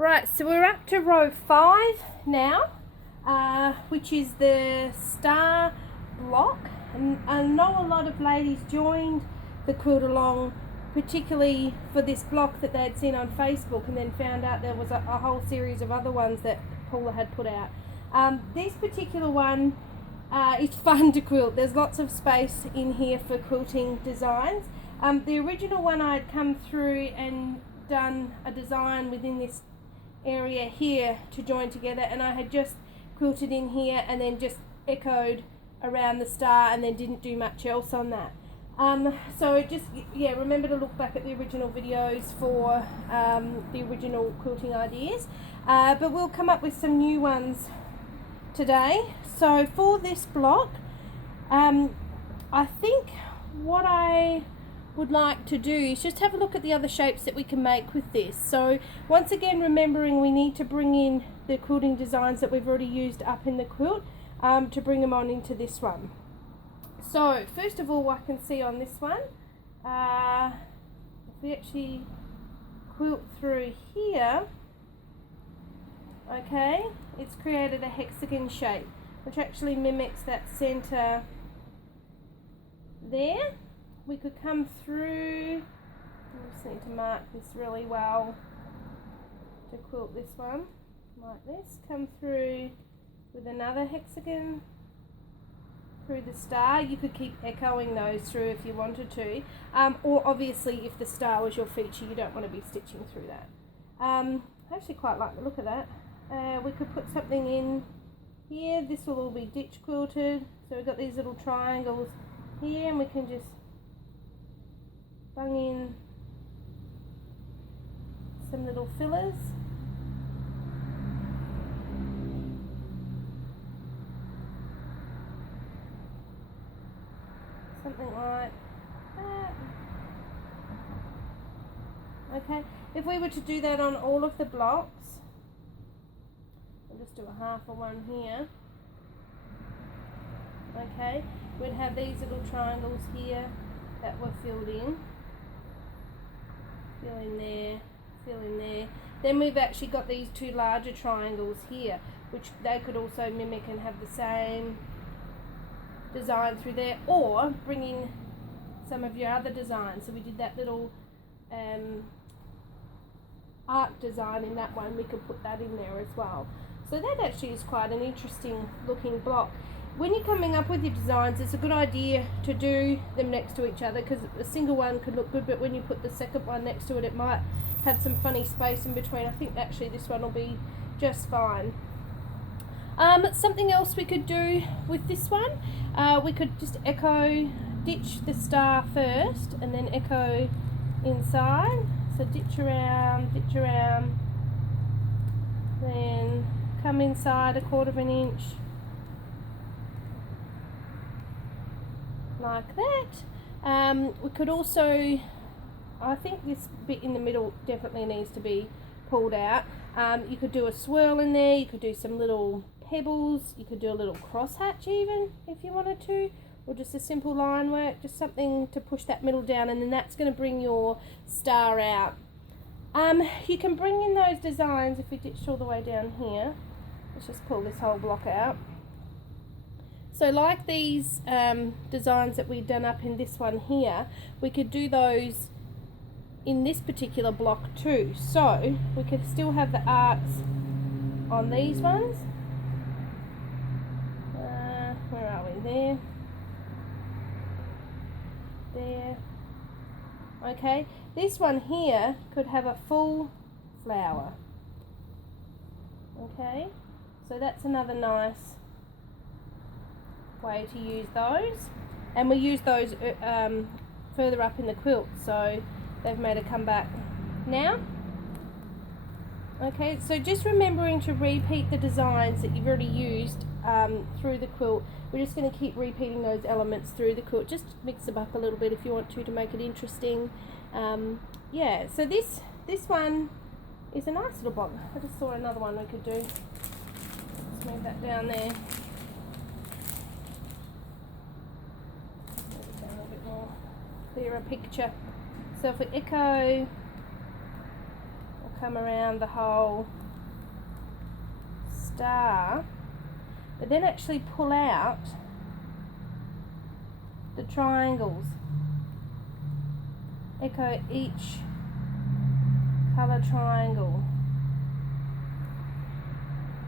Right, so we're up to row 5 now, which is the star block, and I know a lot of ladies joined the quilt along particularly for this block that they had seen on Facebook, and then found out there was a whole series of other ones that Paula had put out. This particular one is fun to quilt. There's lots of space in here for quilting designs. The original one I'd come through and done a design within this area here to join together, and I had just quilted in here and then just echoed around the star and then didn't do much else on that. So just, yeah, remember to look back at the original videos for the original quilting ideas, but we'll come up with some new ones today. So for this block, I think what I would like to do is just have a look at the other shapes that we can make with this. So once again, remembering we need to bring in the quilting designs that we've already used up in the quilt to bring them on into this one. So first of all, I can see on this one, if we actually quilt through here, okay, it's created a hexagon shape which actually mimics that center there. We could come through, I just need to mark this really well to quilt this one, like this, come through with another hexagon through the star. You could keep echoing those through if you wanted to, or obviously if the star was your feature, you don't want to be stitching through that. I actually quite like the look of that. We could put something in here. This will all be ditch quilted, so we've got these little triangles here, and we can just bung in some little fillers. Something like that. Okay, if we were to do that on all of the blocks, I'll just do a half of one here. Okay, we'd have these little triangles here that were filled in. Fill in there, fill in there. Then we've actually got these two larger triangles here, which they could also mimic and have the same design through there, or bring in some of your other designs. So we did that little arc design in that one, we could put that in there as well. So that actually is quite an interesting looking block. When you're coming up with your designs, it's a good idea to do them next to each other, because a single one could look good, but when you put the second one next to it, it might have some funny space in between. I think actually this one will be just fine. Something else we could do with this one, we could just echo, ditch the star first and then echo inside. So ditch around, then come inside 1/4 of an inch, like that. We could also, I think this bit in the middle definitely needs to be pulled out. You could do a swirl in there, you could do some little pebbles, you could do a little crosshatch even if you wanted to, or just a simple line work, just something to push that middle down, and then that's going to bring your star out. You can bring in those designs if we ditched all the way down here. Let's just pull this whole block out. So like these designs that we've done up in this one here, we could do those in this particular block too. So we could still have the arcs on these ones. Where are we? There. There. Okay, this one here could have a full flower. Okay, so that's another nice way to use those, and we use those further up in the quilt, so they've made a comeback now. Okay, so just remembering to repeat the designs that you've already used through the quilt. We're just going to keep repeating those elements through the quilt. Just mix them up a little bit if you want to make it interesting. Yeah, so this one is a nice little block. I just saw another one we could do. Let's move that down there. Move it down a little bit more. Clearer picture. So if we echo come around the whole star, but then actually pull out the triangles. Echo each colour triangle.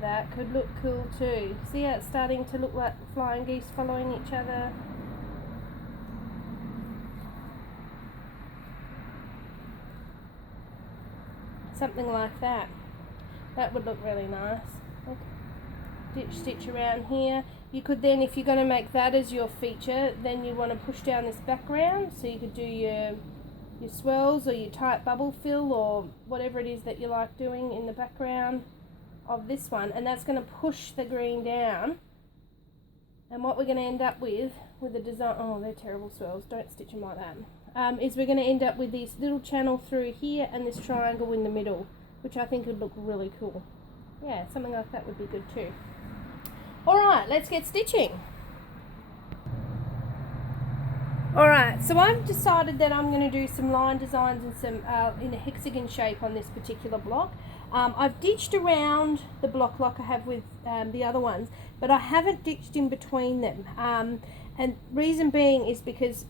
That could look cool too. See how it's starting to look like flying geese following each other? Something like that. That would look really nice. Okay. Stitch around here. You could then, if you're going to make that as your feature, then you want to push down this background, so you could do your swirls or your tight bubble fill or whatever it is that you like doing in the background of this one, and that's going to push the green down. And what we're going to end up with the design, oh, they're terrible swirls, don't stitch them like that, is we're going to end up with this little channel through here and this triangle in the middle, which I think would look really cool. Yeah, something like that would be good too. Alright, let's get stitching. Alright, so I've decided that I'm going to do some line designs and some in a hexagon shape on this particular block. I've ditched around the block like I have with the other ones, but I haven't ditched in between them. And reason being is because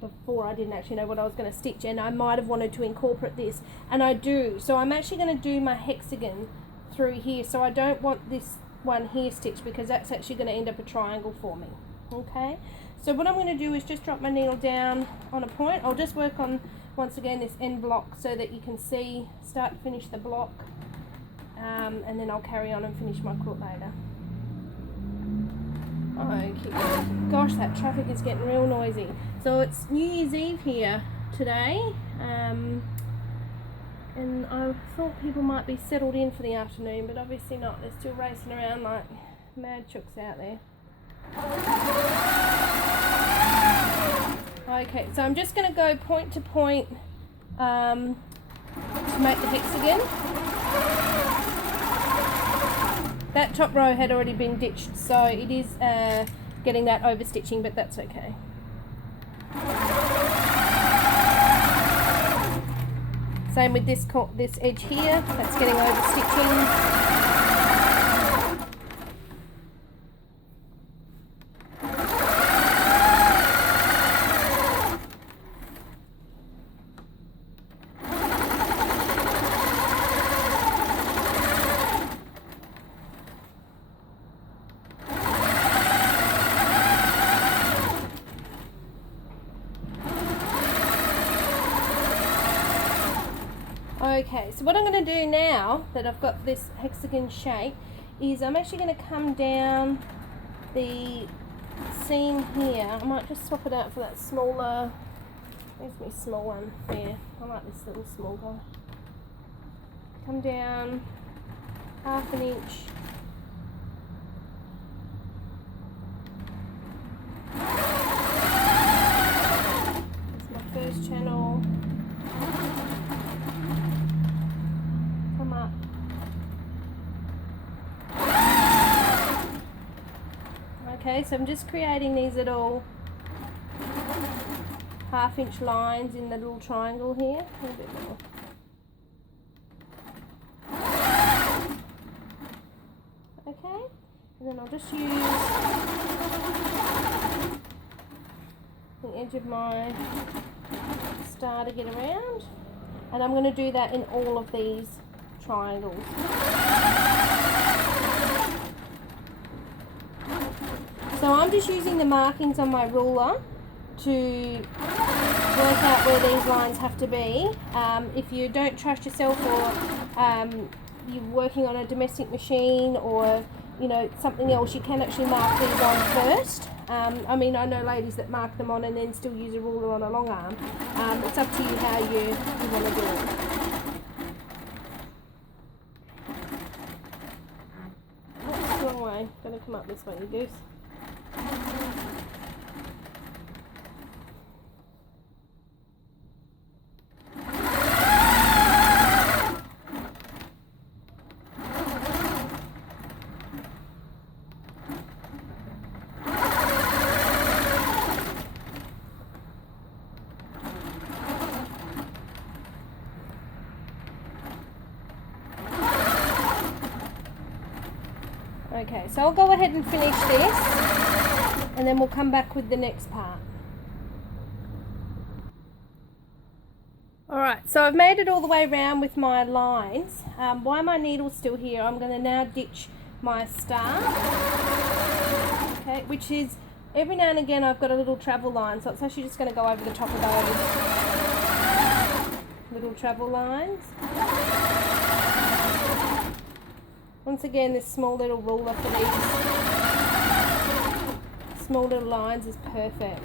before I didn't actually know what I was going to stitch, and I might have wanted to incorporate this, and I do. So I'm actually going to do my hexagon through here, so I don't want this one here stitched because that's actually going to end up a triangle for me. Okay, so what I'm going to do is just drop my needle down on a point. I'll just work on, once again, this end block so that you can see, start and finish the block, and then I'll carry on and finish my quilt later. Okay, gosh, that traffic is getting real noisy. So it's New Year's Eve here today, and I thought people might be settled in for the afternoon, but obviously not. They're still racing around like mad chooks out there. Okay, so I'm just going to go point to point to make the hexagon. That top row had already been ditched, so it is getting that over stitching, but that's okay. Same with this edge here, that's getting over stitching. Okay, so what I'm going to do now that I've got this hexagon shape is I'm actually going to come down the seam here. I might just swap it out for that smaller, where's my small one? There, I like this little small guy. Come down half an inch. That's my first channel. Okay, so I'm just creating these little half-inch lines in the little triangle here. A little bit more. Okay, and then I'll just use the edge of my star to get around, and I'm going to do that in all of these triangles. So I'm just using the markings on my ruler to work out where these lines have to be. If you don't trust yourself, or you're working on a domestic machine, or something else, you can actually mark these on first. I mean, I know ladies that mark them on and then still use a ruler on a long arm. It's up to you how you want to do it. That's the wrong way. Gotta come up this way, you goose. Okay, so I'll go ahead and finish this and then we'll come back with the next part. Alright, so I've made it all the way around with my lines. While my needle's still here, I'm going to now ditch my star. Okay, which is, every now and again I've got a little travel line, so it's actually just going to go over the top of those little travel lines. Once again, this small little ruler for these small little lines is perfect.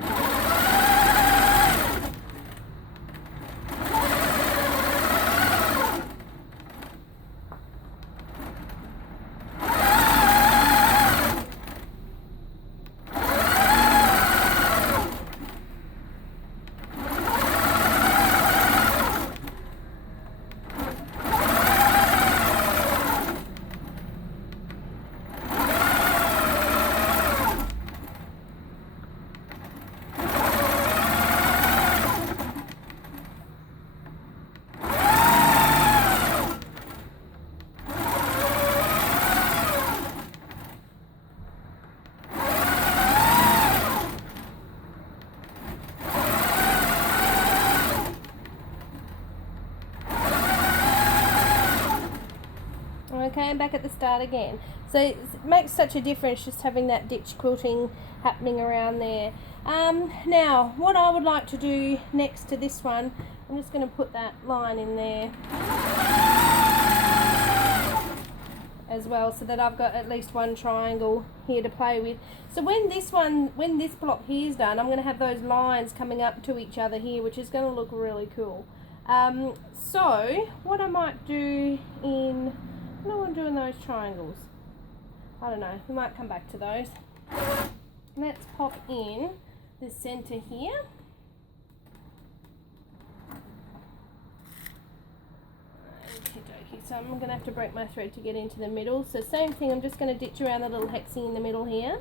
Okay, I'm back at the start again. So it makes such a difference just having that ditch quilting happening around there. Now, what I would like to do next to this one, I'm just going to put that line in there as well, so that I've got at least one triangle here to play with. So when this block here is done, I'm going to have those lines coming up to each other here, which is going to look really cool. So what I might do in, what do I want to do in those triangles? I don't know, we might come back to those. Let's pop in the center here. So I'm going to have to break my thread to get into the middle. So same thing, I'm just going to ditch around the little hexie in the middle here.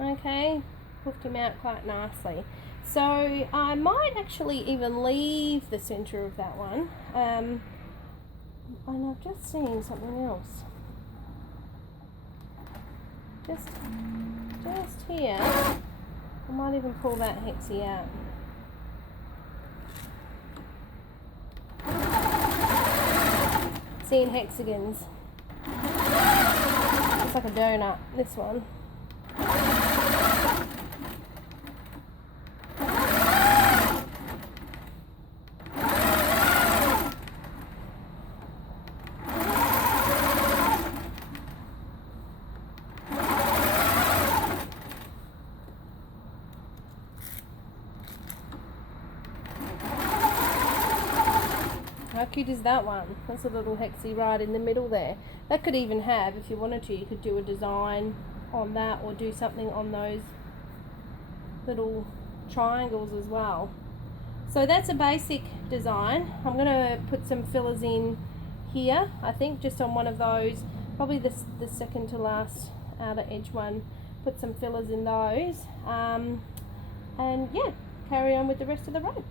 Okay, hooked him out quite nicely. So I might actually even leave the center of that one. And I've just seen something else. Just here. I might even pull that hexie out. Seeing hexagons. It's like a donut, this one. How cute is that one? That's a little hexie right in the middle there. That could even have, if you wanted to, you could do a design on that or do something on those little triangles as well. So that's a basic design. I'm going to put some fillers in here, I think, just on one of those, probably the second to last outer edge one. Put some fillers in those, and yeah, carry on with the rest of the row.